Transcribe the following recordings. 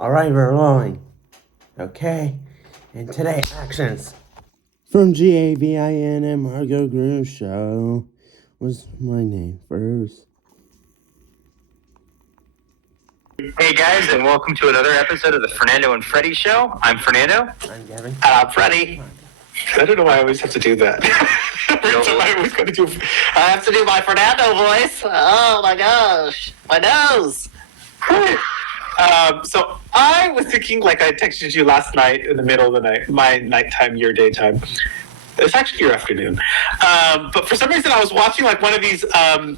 Alright, we're rolling. Okay. And today, actions. From Gavin and Margo Gru show. What's my name first? Hey guys, and welcome to another episode of the Fernando and Freddie Show. I'm Fernando. I'm Gavin. And I'm Freddie. I don't know why I always have to do that. I always got to do. I have to do my Fernando voice. Oh my gosh, my nose. So I was thinking, like I texted you last night in the middle of the night, my nighttime, your daytime. It's actually your afternoon. But for some reason, I was watching like one of these like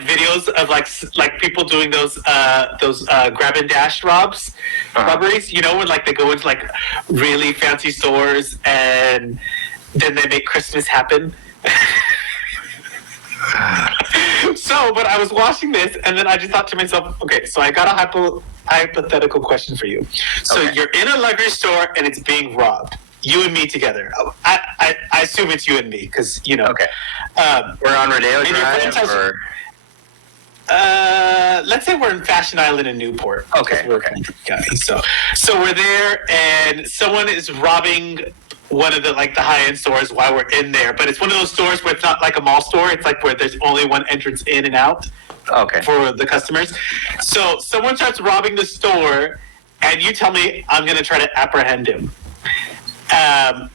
videos of like people doing those grab and dash robberies. You know, when like they go into like really fancy stores and then they make Christmas happen. But I was watching this, and then I just thought to myself, okay, so I got a hypothetical question for you. So You're in a luxury store, and it's being robbed. You and me together. I assume it's you and me, because, you know. Okay. We're on Rodeo Drive, or... let's say we're in Fashion Island in Newport. Okay. So we're there, and someone is robbing one of the high-end stores while we're in there, but it's one of those stores where it's not like a mall store. It's like where there's only one entrance in and out. Okay. For the customers. So someone starts robbing the store, and you tell me I'm going to try to apprehend him. And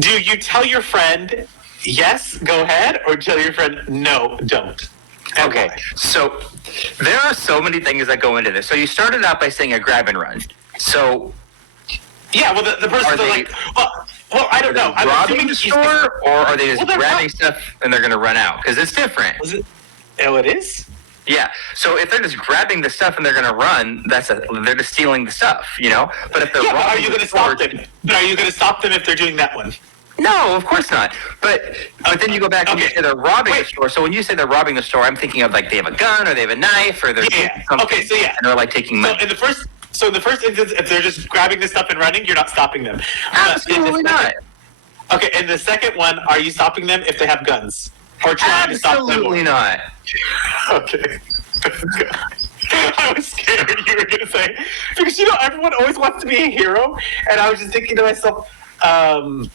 do you tell your friend, yes, go ahead, or tell your friend, no, don't? And okay. why? So there are so many things that go into this. So you started out by saying a grab and run. So... Yeah, well, the person like, well, I don't know. I'm robbing the store, or are they just grabbing stuff and they're going to run out? Because it's different. Oh, it is? Yeah. So if they're just grabbing the stuff and they're going to run, they're just stealing the stuff, you know? But if they're robbing, are you going to stop them? But are you going to stop them if they're doing that one? No, of course not. But then you go back and you say they're robbing the store. So when you say they're robbing the store, I'm thinking of like they have a gun or they have a knife or they're doing something. Okay, so yeah. And they're like taking money. So in the first instance, if they're just grabbing the stuff and running, you're not stopping them. Absolutely not. Okay, in the second one, are you stopping them if they have guns? Or trying to stop them? Absolutely not. Okay. I was scared you were going to say. Because, you know, everyone always wants to be a hero. And I was just thinking to myself, that's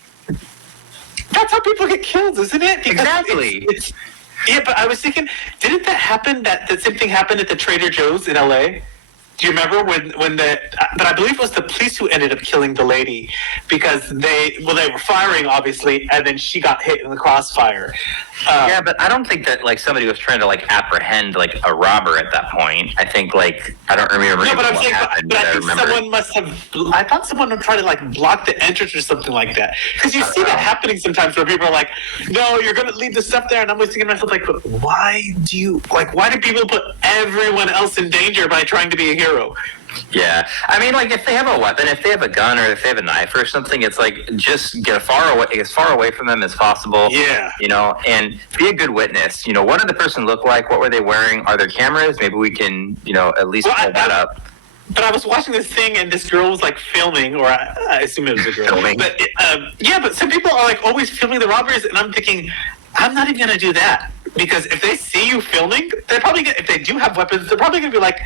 how people get killed, isn't it? Because exactly. Yeah, but I was thinking, didn't that happen, that the same thing happened at the Trader Joe's in L.A.? Do you remember but I believe it was the police who ended up killing the lady because they were firing, obviously, and then she got hit in the crossfire. Yeah, but I don't think that, like, somebody was trying to, like, apprehend, like, a robber at that point. I think, like, I don't remember what happened, but I think someone must have, I thought someone would try to, like, block the entrance or something like that. Because you see that happening sometimes where people are like, no, you're going to leave the stuff there, and I'm always thinking to myself, like, but why do people put everyone else in danger by trying to be a hero? Yeah, I mean, like, if they have a weapon, if they have a gun, or if they have a knife or something, it's like, just get as far away from them as possible. Yeah. You know, and be a good witness. You know, what did the person look like? What were they wearing? Are there cameras? Maybe we can, you know, at least pull that up. But I was watching this thing, and this girl was, like, filming, or I assume it was a girl. Filming. But, but some people are, like, always filming the robbers, and I'm thinking, I'm not even going to do that. Because if they see you filming, they're probably if they do have weapons, they're probably going to be like,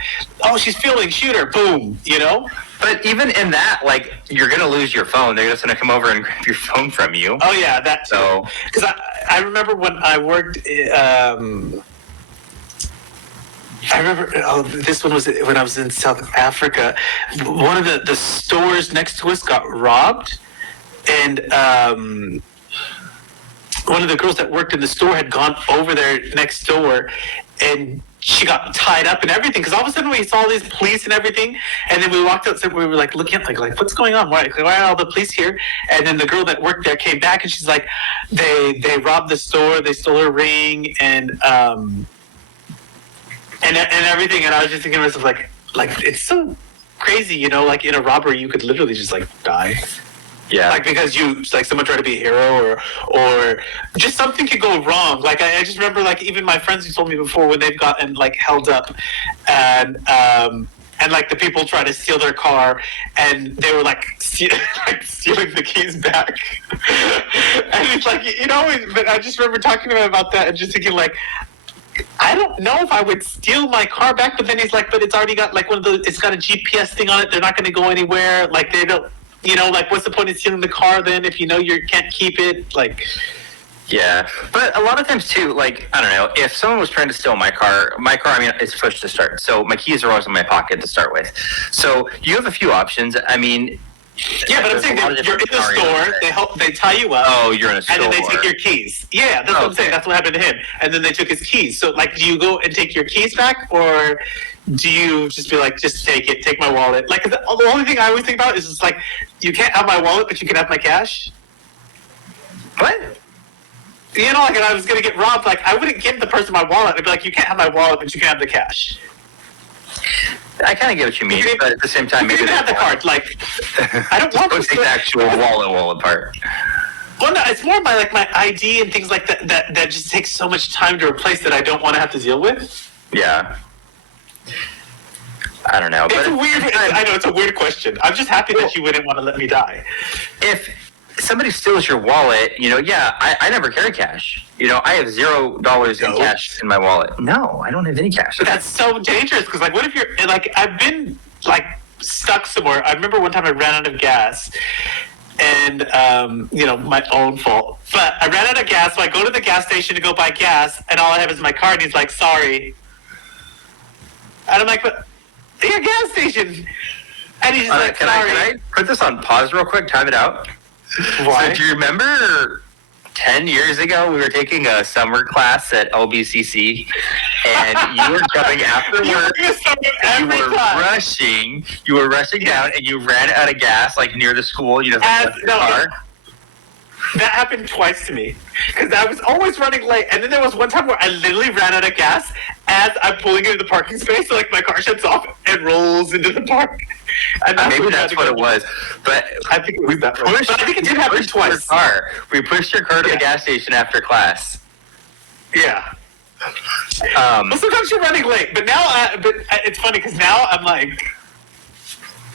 oh, she's filming, shoot her, boom, you know? But even in that, like, you're going to lose your phone. They're just going to come over and grab your phone from you. Oh, yeah, that too. So, because I remember when I worked, this one was when I was in South Africa. One of the stores next to us got robbed, and one of the girls that worked in the store had gone over there next door, and she got tied up and everything. Because all of a sudden we saw all these police and everything, and then we walked outside. We were like looking at like what's going on? Why are all the police here? And then the girl that worked there came back, and she's like, they robbed the store. They stole her ring and everything. And I was just thinking to myself, like it's so crazy, you know. Like in a robbery, you could literally just like die. yeah. Like because someone tried to be a hero or just something could go wrong. Like I just remember like even my friends who told me before when they've gotten like held up and like the people try to steal their car and they were like stealing the keys back. And it's like, you know, but I just remember talking to him about that and just thinking like, I don't know if I would steal my car back, but then he's like, but it's already got like one of those, it's got a GPS thing on it. They're not going to go anywhere. Like they don't, like what's the point of stealing the car then if you know you can't keep it? Like, Yeah, but a lot of times too, like, I don't know, if someone was trying to steal my car, I mean, it's push to start. So my keys are always in my pocket to start with. So you have a few options. I mean, yeah, but I'm saying you're in the store, they tie you up. Oh, you're in a store. And then they take your keys. Yeah, that's what I'm saying. That's what happened to him. And then they took his keys. So, like, do you go and take your keys back, or do you just be like, just take my wallet? Like, the only thing I always think about is just like, you can't have my wallet, but you can have my cash. What? Like, if I was going to get robbed, like, I wouldn't give the person my wallet. I'd be like, you can't have my wallet, but you can have the cash. I kind of get what you mean, but at the same time, maybe they have the card. Like, I don't want to take the actual wallet part. Well, no, it's more my ID and things like that just takes so much time to replace that I don't want to have to deal with. Yeah. I don't know. It's weird. I know it's a weird question. I'm just happy that you wouldn't want to let me die. If somebody steals your wallet, I never carry cash. I have $0 in cash in my wallet. No, I don't have any cash. But that's so dangerous because, like, what if you're like, I've been like stuck somewhere. I remember one time I ran out of gas, and my own fault. But I ran out of gas, so I go to the gas station to go buy gas, and all I have is my card. And he's like, "Sorry," and I'm like, "But your gas station," and he's like, "Sorry." Can I put this on pause real quick? Time it out. Why? So do you remember 10 years ago we were taking a summer class at LBCC and you were coming after work, you were rushing down and you ran out of gas like near the school, left your car? That happened twice to me because I was always running late, and then there was one time where I literally ran out of gas as I'm pulling into the parking space, so like my car shuts off and rolls into the park. And maybe that's what it was, but I think it was that way. But I think it did happen twice. We pushed your car to the gas station after class. Yeah. Well, sometimes you're running late, but now, it's funny because now I'm like,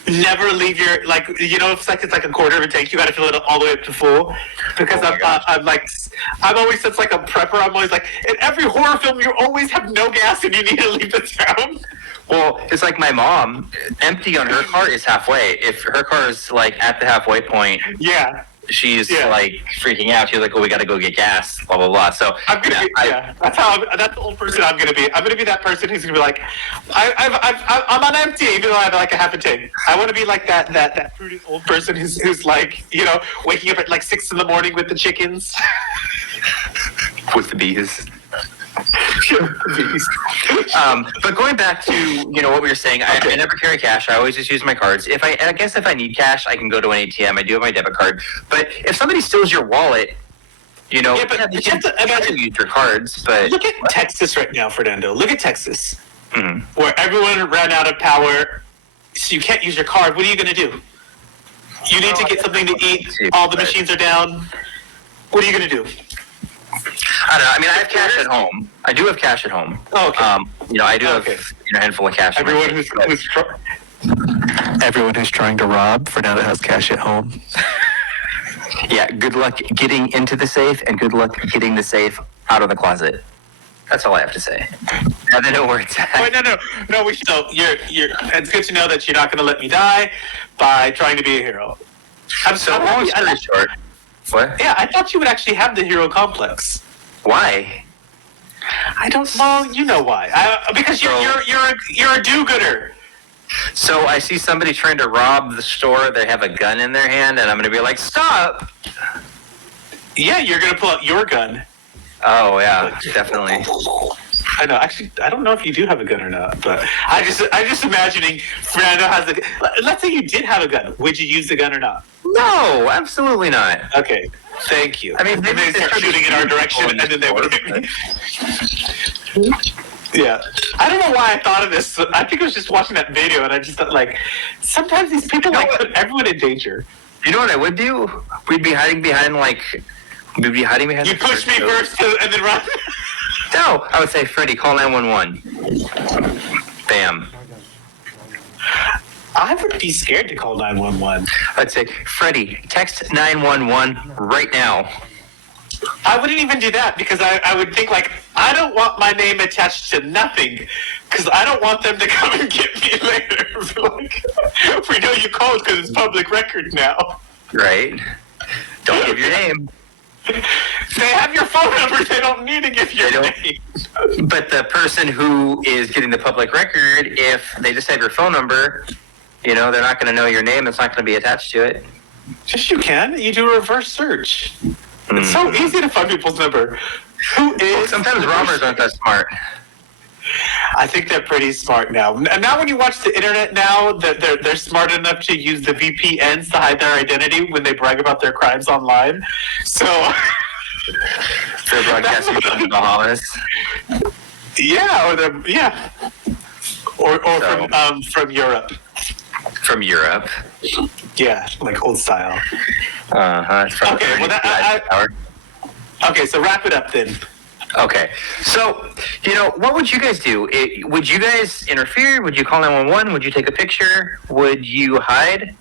never leave your it's like a quarter of a tank. You got to fill it all the way up to full because I'm always such like a prepper. I'm always like, in every horror film, you always have no gas and you need to leave the town. Well, it's like my mom, empty on her car is halfway. If her car is like at the halfway point, she's like freaking out. She's like, "Oh, we got to go get gas." Blah blah blah. So I'm gonna that's the old person I'm gonna be. I'm gonna be that person who's gonna be like, I'm on empty, even though I have like a half a tank. I want to be like that prudent old person who's like, waking up at like 6 a.m. with the chickens, with the bees. But going back to what we were saying, I never carry cash. I always just use my cards. I guess if I need cash, I can go to an ATM. I do have my debit card. But if somebody steals your wallet, you can use your cards. But look at Texas right now, Fernando. Look at Texas, where everyone ran out of power, so you can't use your card. What are you going to do? You need to get something to eat. All the machines are down. What are you going to do? I don't know. I mean, I have cash at home. I do have cash at home. Oh, okay. I do have a handful of cash. Everyone who's trying to rob, Fernando has cash at home. Yeah, good luck getting into the safe, and good luck getting the safe out of the closet. That's all I have to say. Now they know where it's at. Wait, no. So it's good to know that you're not going to let me die by trying to be a hero. Long story short. What? Yeah, I thought you would actually have the hero complex. Why? I don't know. You know why? Because you're a do-gooder. So I see somebody trying to rob the store. They have a gun in their hand, and I'm going to be like, "Stop!" Yeah, you're going to pull out your gun. Oh yeah, definitely. I know. Actually, I don't know if you do have a gun or not, but I'm just imagining Fernando has a gun. Let's say you did have a gun. Would you use the gun or not? No, absolutely not. Okay, thank you. I mean, maybe they start shooting in our direction, and then they would hit me. Yeah, I don't know why I thought of this. I think I was just watching that video, and I just thought, like, sometimes these people put everyone in danger. You know what I would do? We'd be hiding behind You push me first, and then run. No, I would say, Freddie, call 911. Bam. I would be scared to call 911. I'd say, Freddie, text 911 right now. I wouldn't even do that because I would think like I don't want my name attached to nothing because I don't want them to come and get me later. Like, we know you called because it's public record now. Right? Don't give your name. They have your phone number. They don't need to give your name. But the person who is getting the public record, if they just have your phone number, they're not going to know your name. It's not going to be attached to it. Yes, you can. You do a reverse search. It's so easy to find people's number. Who is? Well, sometimes robbers aren't that smart. I think they're pretty smart now. And now when you watch the internet now, they're smart enough to use the VPNs to hide their identity when they brag about their crimes online. So they're broadcasting from the Bahamas. Yeah, or so, from Europe. From Europe. Yeah, like old style. Okay, well, okay, so wrap it up then. Okay, so, what would you guys do? Would you guys interfere? Would you call 911? Would you take a picture? Would you hide?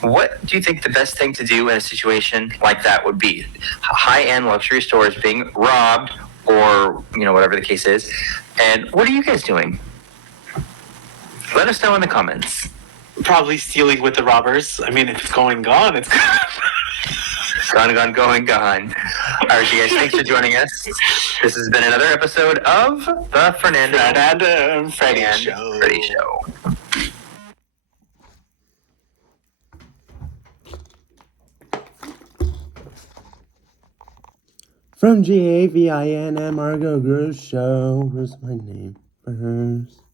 What do you think the best thing to do in a situation like that would be? High-end luxury stores being robbed or, whatever the case is. And what are you guys doing? Let us know in the comments. Probably stealing with the robbers. I mean, if it's going gone, it's gone. Gone. All right, you guys, thanks for joining us. This has been another episode of the Fernando and Freddie Show. From Gavin Margo Gru show. Where's my name first?